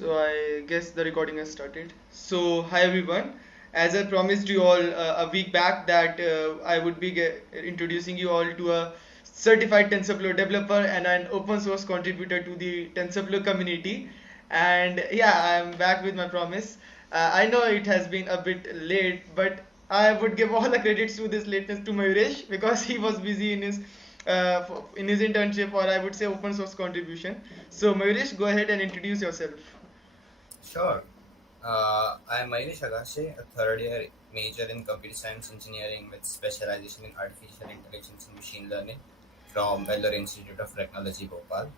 So I guess the recording has started. So hi everyone. As I promised you all a week back that I would be introducing you all to a certified TensorFlow developer and an open source contributor to the TensorFlow community. And yeah, I'm back with my promise. I know it has been a bit late, but I would give all the credits to this lateness to Mayuresh because he was busy in his internship, or I would say open source contribution. So Mayuresh, go ahead and introduce yourself. Sure. I'm Irish Agashe, a third year major in computer science engineering with specialization in artificial intelligence and machine learning from Vellore Institute of Technology, Bhopal.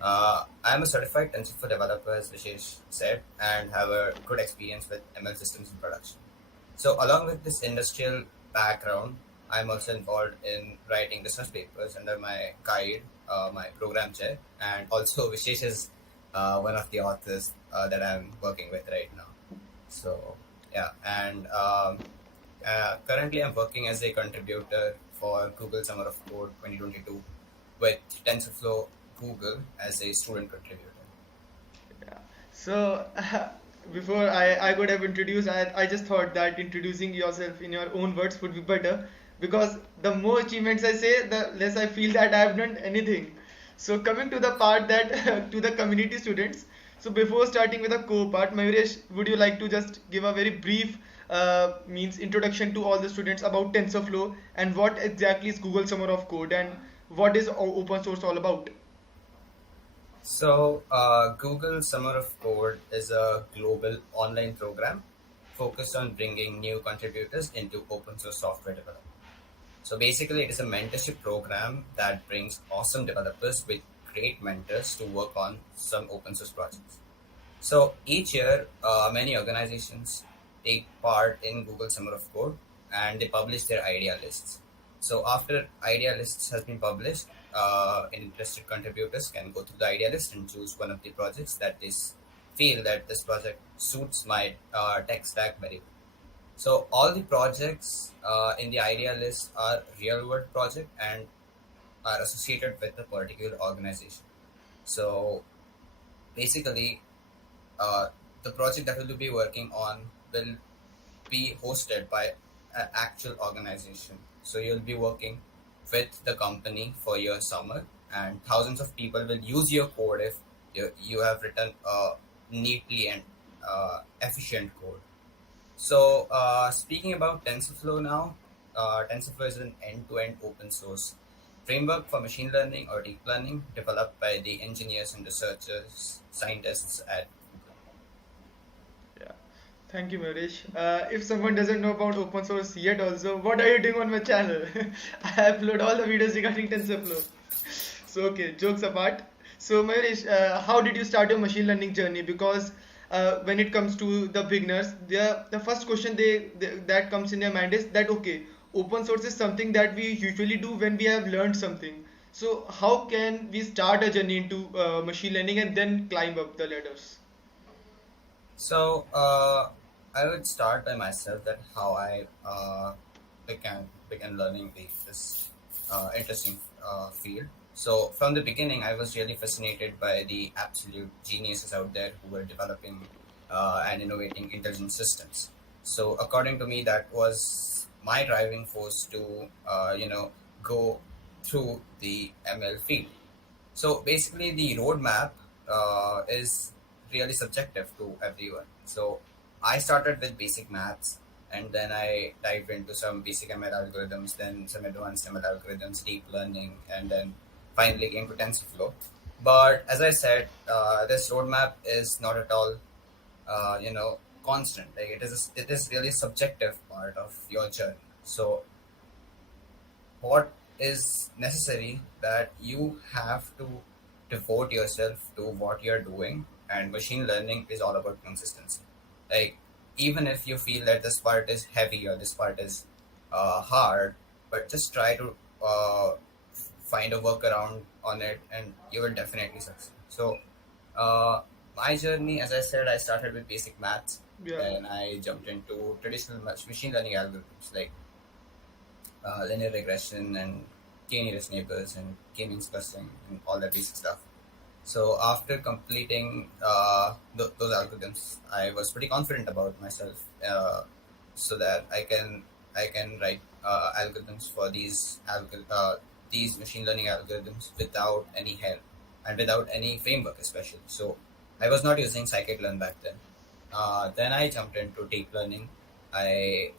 I'm a certified TensorFlow developer, as Vishesh said, and have a good experience with ML systems in production. So, along with this industrial background, I'm also involved in writing research papers under my guide, my program chair, and also Vishesh is one of the authors that I'm working with right now. So, yeah, and currently I'm working as a contributor for Google Summer of Code 2022 with TensorFlow Google as a student contributor. Yeah. So before I could have introduced, I just thought that introducing yourself in your own words would be better because the more achievements I say, the less I feel that I have done anything. So coming to the part that to the community students. So before starting with the core part, Mayuresh, would you like to just give a very brief means introduction to all the students about TensorFlow and what exactly is Google Summer of Code and what is open source all about? So, Google Summer of Code is a global online program focused on bringing new contributors into open source software development. So, basically, it is a mentorship program that brings awesome developers with great mentors to work on some open source projects. So, each year, many organizations take part in Google Summer of Code and they publish their idea lists. So after idea lists has been published, interested contributors can go through the idea list and choose one of the projects that is feel that this project suits my tech stack very well. So all the projects in the idea list are real world project and are associated with a particular organization. So basically, uh, the project that we'll be working on will be hosted by an actual organization. So you'll be working with the company for your summer, and thousands of people will use your code if you have written a neatly and efficient code. So speaking about TensorFlow now, TensorFlow is an end-to-end open source framework for machine learning or deep learning developed by the engineers and researchers, scientists at Google. Yeah. Thank you, Marish. If someone doesn't know about open source yet also, what are you doing on my channel? I upload all the videos regarding TensorFlow. So, okay, jokes apart. So, Marish, how did you start your machine learning journey? Because when it comes to the beginners, the first question that comes in their mind is that, okay, open source is something that we usually do when we have learned something. So, how can we start a journey into machine learning and then climb up the ladders? So I would start by myself that how I began learning this interesting field. So from the beginning, I was really fascinated by the absolute geniuses out there who were developing and innovating intelligent systems. So according to me, that was my driving force to go through the ML field. So basically, the roadmap is really subjective to everyone. So I started with basic maths, and then I dived into some basic ML algorithms, then some advanced ML algorithms, deep learning, and then finally came to TensorFlow. But as I said, this roadmap is not at all, constant. Like it is really subjective part of your journey. So what is necessary that you have to devote yourself to what you're doing, and machine learning is all about consistency. Like even if you feel that this part is heavy or this part is hard, but just try to find a workaround on it and you will definitely succeed. So my journey, as I said, I started with basic maths, Yeah. then I jumped into traditional machine learning algorithms like linear regression and k-nearest neighbors and k-means clustering and all that basic stuff. So after completing those algorithms, I was pretty confident about myself, so that I can write algorithms for these machine learning algorithms without any help and without any framework, especially. So I was not using scikit-learn back then. Then I jumped into deep learning. I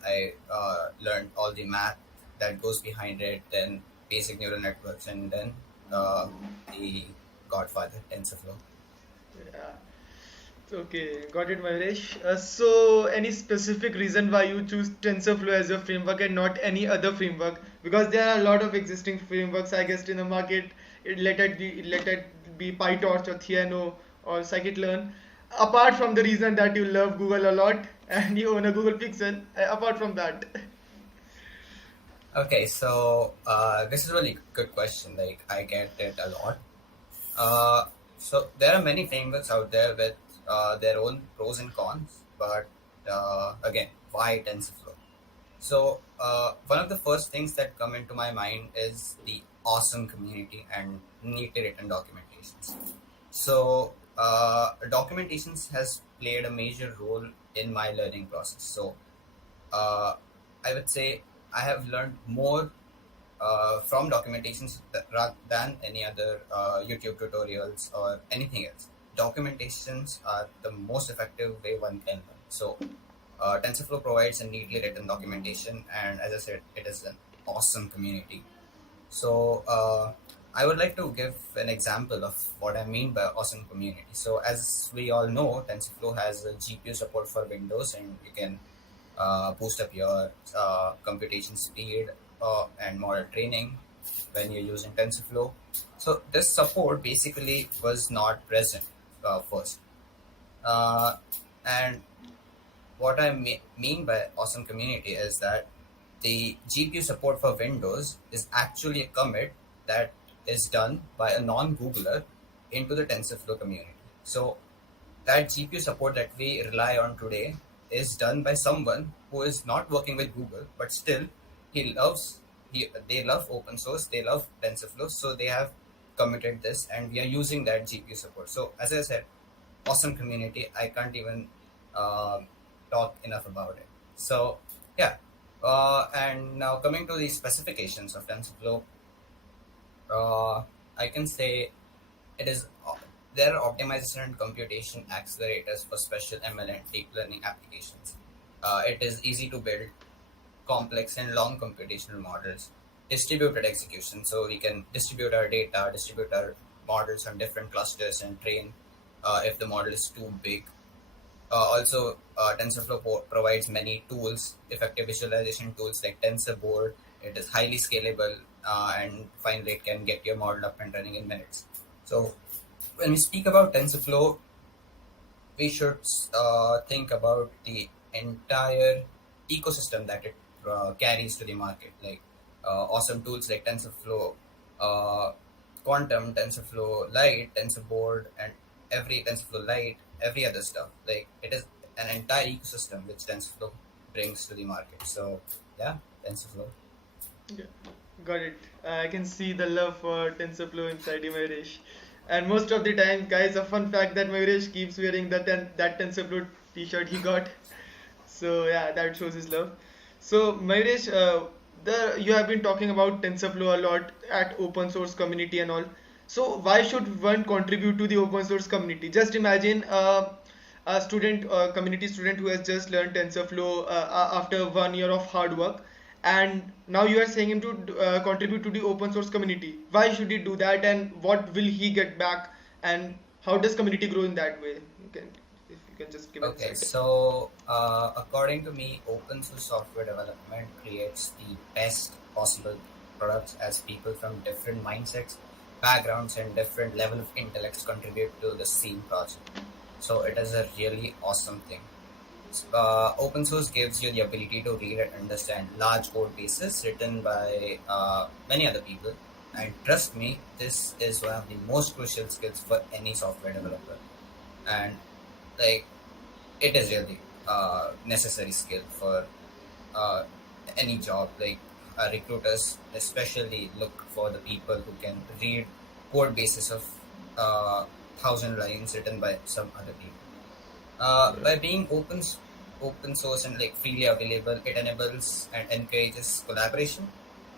learned all the math that goes behind it, then basic neural networks, and then uh, the Godfather, TensorFlow. Yeah. Okay, got it, Mahesh. So, any specific reason why you choose TensorFlow as your framework and not any other framework? Because there are a lot of existing frameworks, I guess, in the market. Let it be PyTorch or Theano or Scikit-learn. Apart from the reason that you love Google a lot and you own a Google Pixel, apart from that. Okay, so this is a really good question. Like I get it a lot. So there are many frameworks out there with their own pros and cons, but again, why TensorFlow? So one of the first things that come into my mind is the awesome community and neatly written documentations. So documentations has played a major role in my learning process. So uh, I would say I have learned more from documentations than any other YouTube tutorials or anything else. Documentations are the most effective way one can learn. So TensorFlow provides a neatly written documentation, and as I said, it is an awesome community. So I would like to give an example of what I mean by awesome community. So as we all know, TensorFlow has a GPU support for Windows, and you can boost up your computation speed and model training when you're using TensorFlow. So this support basically was not present first. Uh, and what I mean by awesome community is that the GPU support for Windows is actually a commit that is done by a non-Googler into the TensorFlow community. So that GPU support that we rely on today is done by someone who is not working with Google, but still he loves they love open source, they love TensorFlow, so they have committed this, and we are using that GPU support. So as I said, awesome community. I can't even um talk enough about it. So yeah, and now coming to the specifications of TensorFlow, uh, I can say it is there are optimization and computation accelerators for special ML and deep learning applications. It is easy to build complex and long computational models, distributed execution, so we can distribute our data, distribute our models on different clusters and train if the model is too big. Also, TensorFlow provides many tools, effective visualization tools like TensorBoard. It is highly scalable, and finally, it can get your model up and running in minutes. So, when we speak about TensorFlow, we should think about the entire ecosystem that it carries to the market, like awesome tools like TensorFlow, uh, Quantum, TensorFlow Lite, TensorBoard, and every TensorFlow Lite, every other stuff. Like it is an entire ecosystem which TensorFlow brings to the market. So yeah, TensorFlow. Yeah, got it. I can see the love for TensorFlow inside you, Mahesh. And most of the time, guys, a fun fact that Mahesh keeps wearing that TensorFlow t-shirt he got. So yeah, that shows his love. So Mahesh, the you have been talking about TensorFlow a lot at open source community and all. So why should one contribute to the open source community? Just imagine a student, a community student who has just learned TensorFlow after 1 year of hard work, and now you are saying him to contribute to the open source community. Why should he do that, and what will he get back, and how does community grow in that way? You can, if you can just give Okay, insight. so according to me, open source software development creates the best possible products as people from different mindsets, backgrounds, and different level of intellects contribute to the same project. So it is a really awesome thing. Open source gives you the ability to read and understand large code bases written by many other people. And trust me, this is one of the most crucial skills for any software developer. And like it is really necessary skill for uh, any job. Like recruiters especially look for the people who can read code bases of thousand lines written by some other people. Yeah. By being open source and like freely available, it enables and encourages collaboration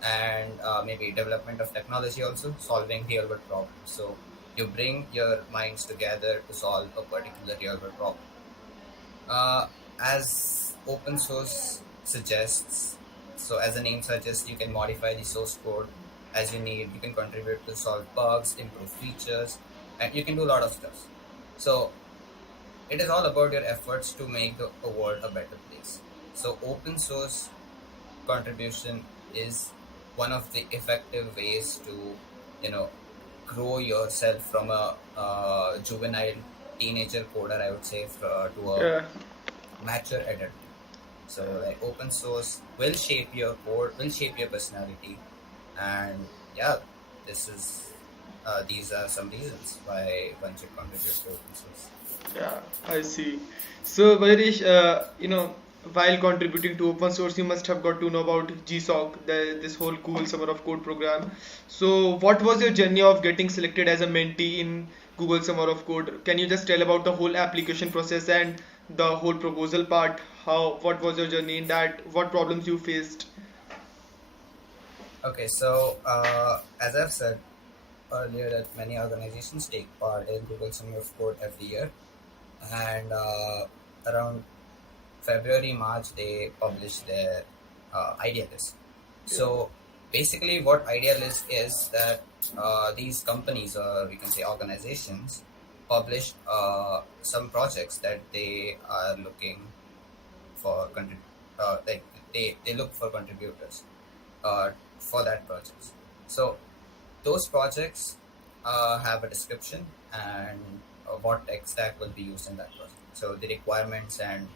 and maybe development of technology, also solving real world problems. So you bring your minds together to solve a particular real world problem. uh, as open source suggests, so as the name suggests, you can modify the source code as you need. You can contribute to solve bugs, improve features, and you can do a lot of stuff. So it is all about your efforts to make the world a better place. So open source contribution is one of the effective ways to, you know, grow yourself from a juvenile teenager coder, I would say, to a Yeah. mature adult. So Yeah. like open source will shape your code, will shape your personality, and yeah, this is these are some reasons why one should contribute to open source. Yeah, I see. So, Vairish, while contributing to open source, you must have got to know about GSOC, this whole cool Summer of Code program. So, what was your journey of getting selected as a mentee in Google Summer of Code? Can you just tell about the whole application process and the whole proposal part? What was your journey in that? What problems you faced? Okay, so as I've said earlier, that many organizations take part in Google Summer of Code every year, and around February, March, they publish their idea list. Yeah, So basically, what idea list is that these companies, or we can say organizations, publish some projects that they are looking for like they look for contributors for that project. So those projects have a description and what tech stack will be used in that project. So the requirements and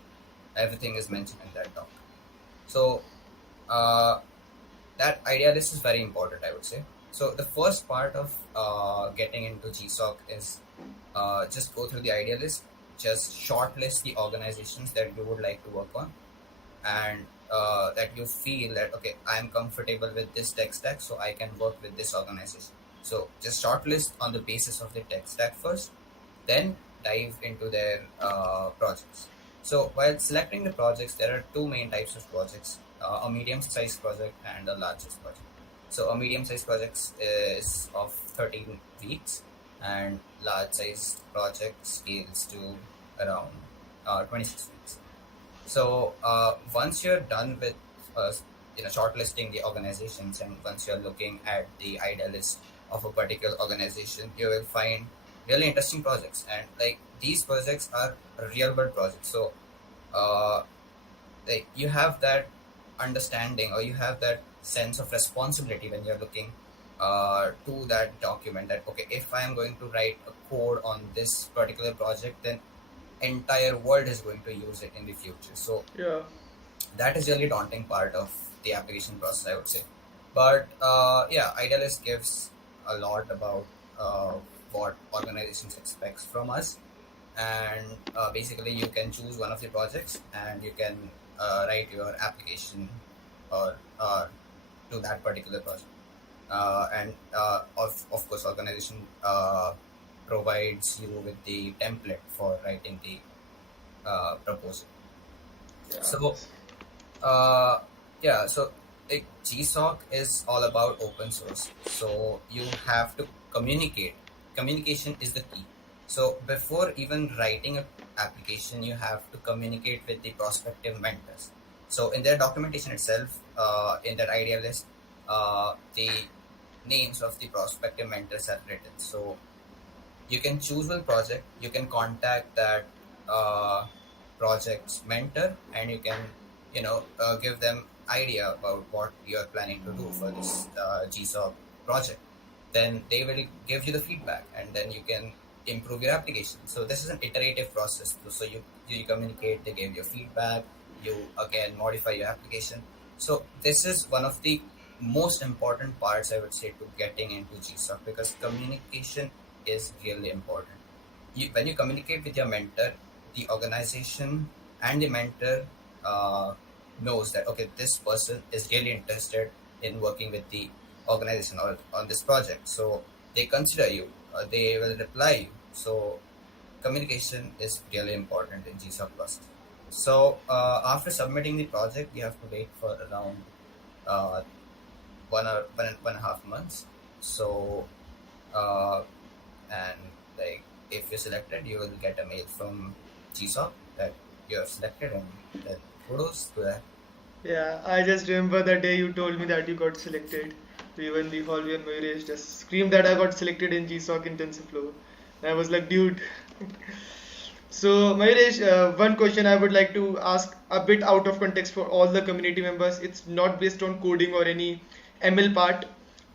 everything is mentioned in that doc. So uh, that idea list is very important, I would say. So the first part of getting into GSOC is just go through the idea list, just shortlist the organizations that you would like to work on, and that you feel that okay, I am comfortable with this tech stack, so I can work with this organization. So just shortlist on the basis of the tech stack first, then dive into their projects. So while selecting the projects, there are two main types of projects: a medium-sized project and a largest project. So a medium-sized project is of 13 weeks, and large-sized project scales to around 26 weeks. So once you're done with uh, shortlisting the organizations, and once you're looking at the idea list of a particular organization, you will find really interesting projects, and like these projects are real world projects. So uh, like you have that understanding, or you have that sense of responsibility when you're looking to that document, that okay, if I am going to write a code on this particular project, then entire world is going to use it in the future. So yeah, that is really daunting part of the application process, I would say. But yeah, idealist gives a lot about what organizations expects from us, and basically you can choose one of the projects and you can write your application or to that particular project. And of course organization provides you with the template for writing the proposal. yeah, So uh, yeah, so like GSOC is all about open source. So you have to communicate. Communication is the key. So before even writing a application, you have to communicate with the prospective mentors. So in their documentation itself, in that idea list, the names of the prospective mentors are written. So you can choose one project, you can contact that uh, project's mentor, and you can give them idea about what you're planning to do for this GSOC project. Then they will give you the feedback, and then you can improve your application. So this is an iterative process. So you communicate, they give you feedback, you again modify your application. So this is one of the most important parts, I would say, to getting into GSOC, because communication is really important. When you communicate with your mentor, the organization and the mentor uh, knows that okay, this person is really interested in working with the organization or on this project, so they consider you. they will reply you. So communication is really important in GSOC Plus. So after submitting the project, you have to wait for around uh, 1 and 1.5 months. So uh, and like if you're selected, you will get a mail from GSOC that you have selected, and then kudos to that. Yeah, I just remember the day you told me that you got selected. Even the hallway and Mayuresh just screamed that I got selected in GSOC in TensorFlow. And I was like, dude. So, Mayuresh, one question I would like to ask a bit out of context for all the community members. It's not based on coding or any ML part,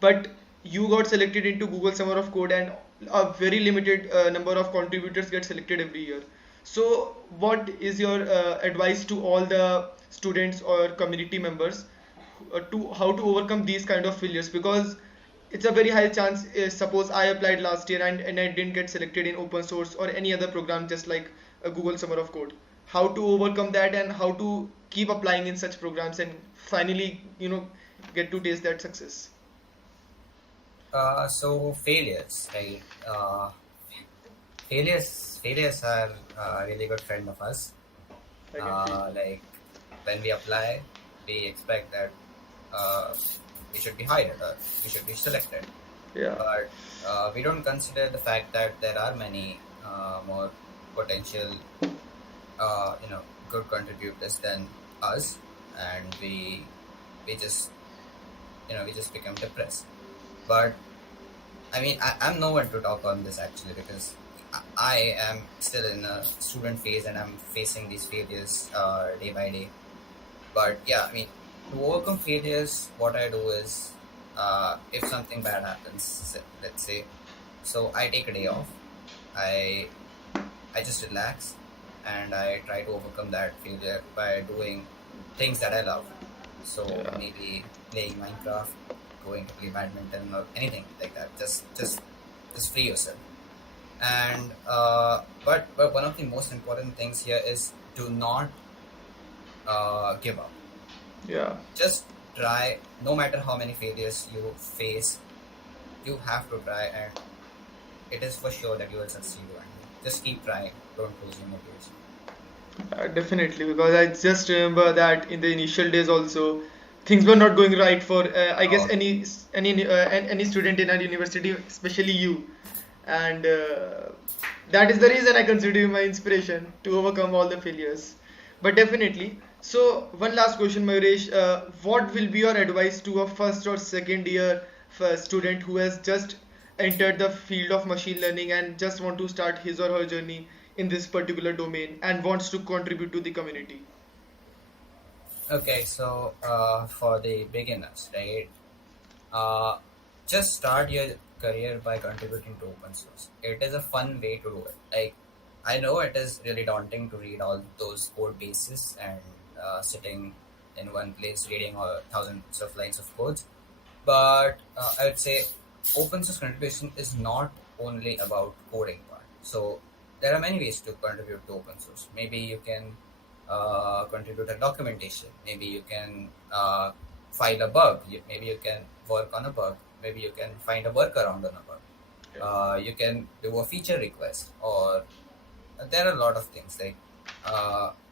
but you got selected into Google Summer of Code, and a very limited number of contributors get selected every year. So, what is your advice to all the students or community members to how to overcome these kind of failures? Because it's a very high chance. Suppose I applied last year and I didn't get selected in open source or any other program, just like a Google Summer of Code. How to overcome that and how to keep applying in such programs and finally, get to taste that success. So failures, right? Failures are a really good friend of us. I can feel. Like when we apply, we expect that uh, we should be hired or we should be selected, Yeah. but we don't consider the fact that there are many more potential, good contributors than us, and we just become depressed. But I mean, I'm no one to talk on this actually, because I am still in a student phase and I'm facing these failures day by day. But yeah, I mean, to overcome failures, what I do is, if something bad happens, let's say, so I take a day off. I I just relax, and I try to overcome that failure by doing things that I love. So Yeah. maybe playing Minecraft, going to play badminton, or anything like that. Just free yourself. And but one of the most important things here is do not give up. Yeah. Just try. No matter how many failures you face, you have to try, and it is for sure that you will succeed one day. Just keep trying. Don't lose your motivation. Definitely, because I just remember that in the initial days also, things were not going right for I guess Oh, any student in our university, especially you, and that is the reason I consider you my inspiration to overcome all the failures. But definitely, so one last question, Mayuresh, what will be your advice to a first or second year student who has just entered the field of machine learning and just want to start his or her journey in this particular domain and wants to contribute to the community? okay. So for the beginners, right? Uh, just start your career by contributing to open source. It is a fun way to do it. Like, I know it is really daunting to read all those code bases and sitting in one place reading thousands of lines of codes, but I would say open source contribution is not only about coding part. So there are many ways to contribute to open source. Maybe you can contribute a documentation. Maybe you can file a bug. Maybe you can work on a bug. Maybe you can find a workaround on a bug. You can do a feature request, or there are a lot of things like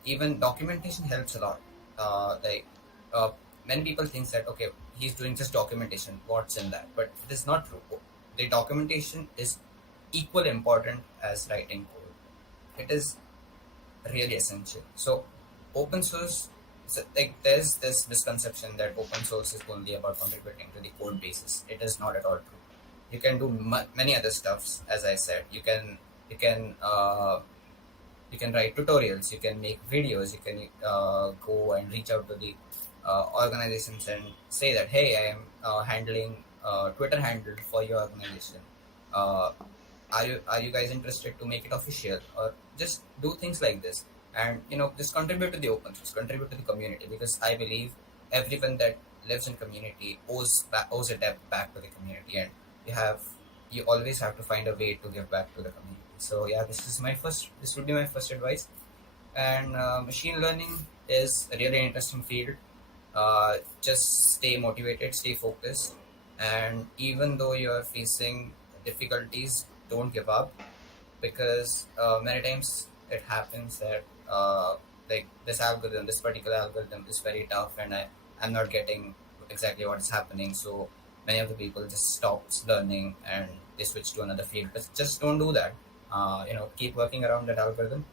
even documentation helps a lot. Like uh, many people think that okay, he's doing just documentation. What's in that? But it is not true. The documentation is equal important as writing code. It is really essential. So open source, so like there's this misconception that open source is only about contributing to the code basis. It is not at all true. You can do many other stuffs. As I said, you can write tutorials, you can make videos, you can go and reach out to the organizations and say that hey, I am handling Twitter handle for your organization. uh, are you guys interested to make it official, or just do things like this, and just contribute to the open source, contribute to the community, because I believe everyone that lives in community owes a debt back to the community, and you always have to find a way to give back to the community. So yeah, this would be my first advice. And machine learning is a really interesting field. Just stay motivated, stay focused, and even though you are facing difficulties, don't give up, because many times it happens that like this particular algorithm is very tough, and I'm not getting exactly what is happening. So many of the people just stops learning and they switch to another field. But just don't do that. Keep working around that algorithm.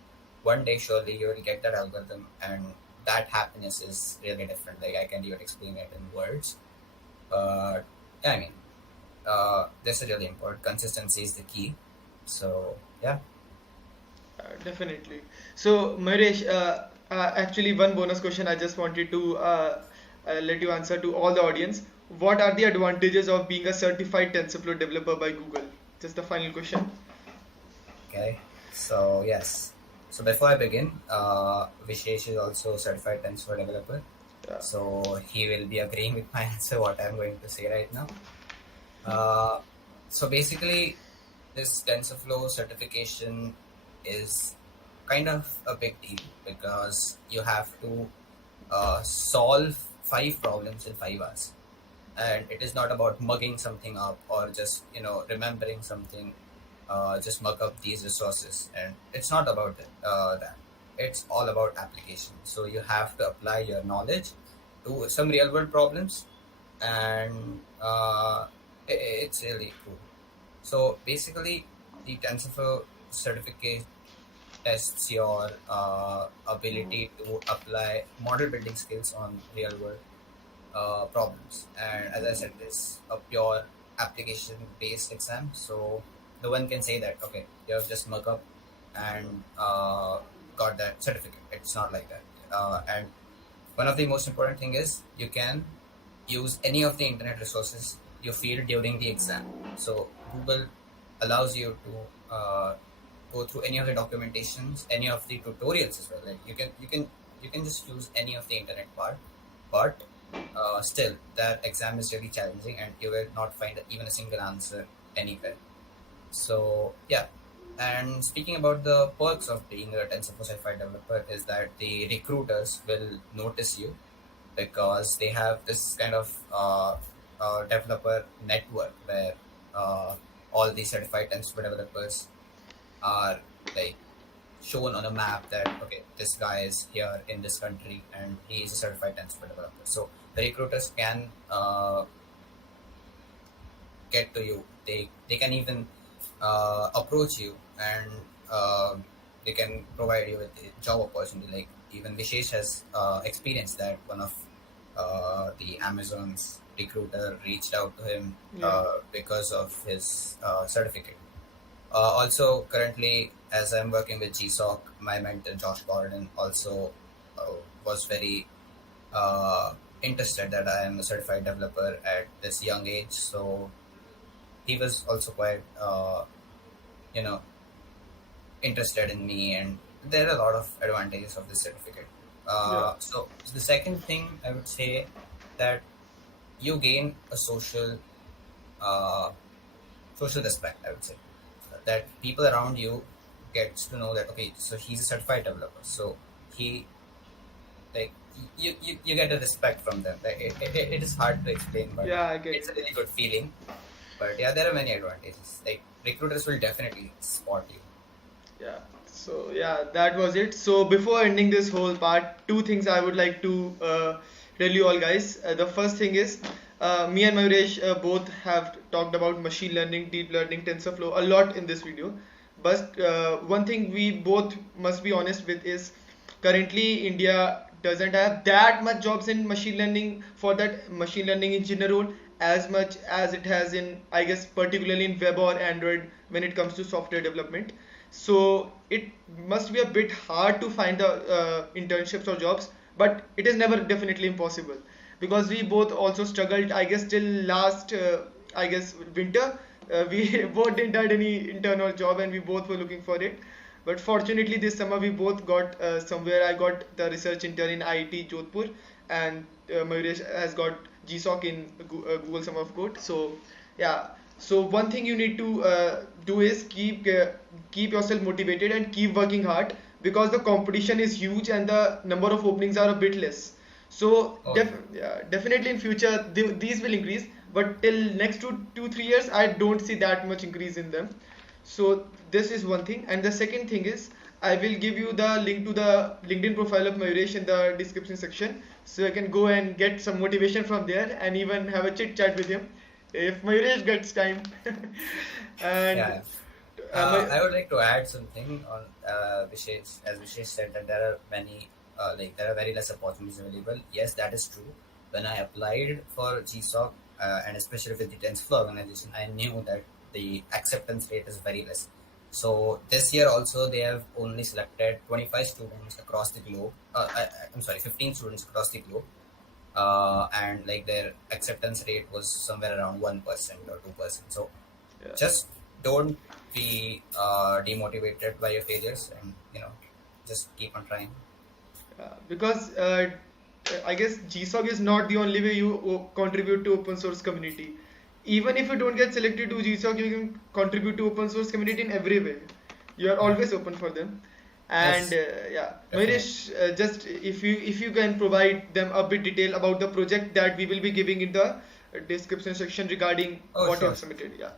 One day, surely you will get that algorithm, and that happiness is really different. Like I can't even explain it in words, but yeah, I mean, this is really important. Consistency is the key. So yeah. Definitely. So, Maresh, actually, one bonus question I just wanted to let you answer to all the audience. What are the advantages of being a certified TensorFlow developer by Google? Just the final question. Okay, so yes. So before I begin, Vishesh is also certified TensorFlow developer. Yeah. So he will be agreeing with my answer, what I'm going to say right now. Uh, so basically, this TensorFlow certification is kind of a big deal because you have to solve 5 problems in 5 hours, and it is not about mugging something up or just remembering something. Just mug up these resources, and it's not about that. It's all about application. So you have to apply your knowledge to some real world problems, and it's really cool. So basically, the TensorFlow certificate tests your ability to apply model building skills on real world problems. And as I said, it's a pure application based exam. So no one can say that, okay, you have just mug up and got that certificate. It's not like that. And one of the most important thing is you can use any of the internet resources you feel during the exam. So Google allows you to go through any of the documentations, any of the tutorials as well. Like you can just use any of the internet part, but still that exam is really challenging, and you will not find even a single answer anywhere. So yeah. And speaking about the perks of being a TensorFlow certified developer is that the recruiters will notice you because they have this kind of developer network where uh, all the certified TensorFlow developers are like shown on a map that, okay, this guy is here in this country and he is a certified TensorFlow developer. So the recruiters can get to you. They can even approach you, and they can provide you with a job opportunity. Like even Vishesh has experienced that one of the Amazon's recruiter reached out to him Yeah. because of his certificate. Also, currently, as I'm working with GSOC, my mentor Josh Gordon also was very uh, interested that I am a certified developer at this young age. So he was also quite, you know, interested in me, and there are a lot of advantages of this certificate. Yeah. So the second thing I would say that you gain a uh, social respect. I would say that people around you gets to know that, okay, so he's a certified developer, so he like you get a respect from them. Like it is hard to explain, but Yeah, I get it's it. a really good feeling. But yeah, there are many advantages. Like recruiters will definitely spot you. Yeah. So yeah, that was it. So before ending this whole part, two things I would like to tell you all guys. The first thing is, me and Mayuresh both have talked about machine learning, deep learning, TensorFlow a lot in this video. But one thing we both must be honest with is currently India doesn't have that much jobs in machine learning for that machine learning engineer role as much as it has in, I guess, particularly in web or Android when it comes to software development. So it must be a bit hard to find the internships or jobs, but it is never definitely impossible because we both also struggled, I guess, till last I guess winter. We both didn't had any internal job and we both were looking for it. But fortunately, this summer we both got somewhere. I got the research intern in IIT Jodhpur, and Mayuresh has got GSOC in Google Summer of Code. So yeah. So one thing you need to do is keep yourself motivated and keep working hard because the competition is huge and the number of openings are a bit less. So Oh yeah. yeah, definitely in future these will increase, but till next 2 3 years I don't see that much increase in them. So this is one thing, and the second thing is I will give you the link to the LinkedIn profile of Mayuresh in the description section, so I can go and get some motivation from there and even have a chit chat with him if Mayuresh gets time. And Yeah. my, I would like to add something on Vishesh, as Vishesh said that there are many, there are very less opportunities available. Yes, that is true. When I applied for GSOC, and especially with the TensorFlow organization, I knew that the acceptance rate is very less. So this year also they have only selected 25 students across the globe. I'm sorry, 15 students across the globe, and like their acceptance rate was somewhere around 1% or 2%. So yeah. just don't be demotivated by your failures, and just keep on trying. Because I guess GSOC is not the only way you contribute to open source community. Even if you don't get selected to GSOC, you can contribute to open source community in every way. You are Yeah, always open for them. And yes, yeah, definitely. Marish, just if you can provide them a bit detail about the project that we will be giving in the description section regarding Oh, what you sure, have sure. submitted. Yeah.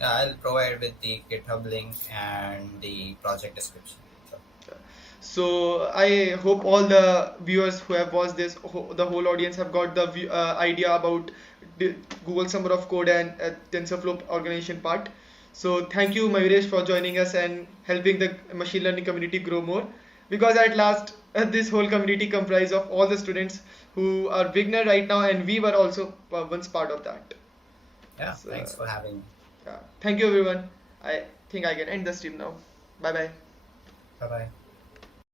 Yeah, I'll provide with the GitHub link and the project description. Sure. So I hope all the viewers who have watched this, the whole audience have got the idea about the Google Summer of Code and TensorFlow organization part. So thank you, Mayuresh, for joining us and helping the machine learning community grow more. Because at last, this whole community comprised of all the students who are beginner right now, and we were also once part of that. Yeah, So, thanks for having me. thank you, everyone. I think I can end the stream now. Bye bye. Bye bye.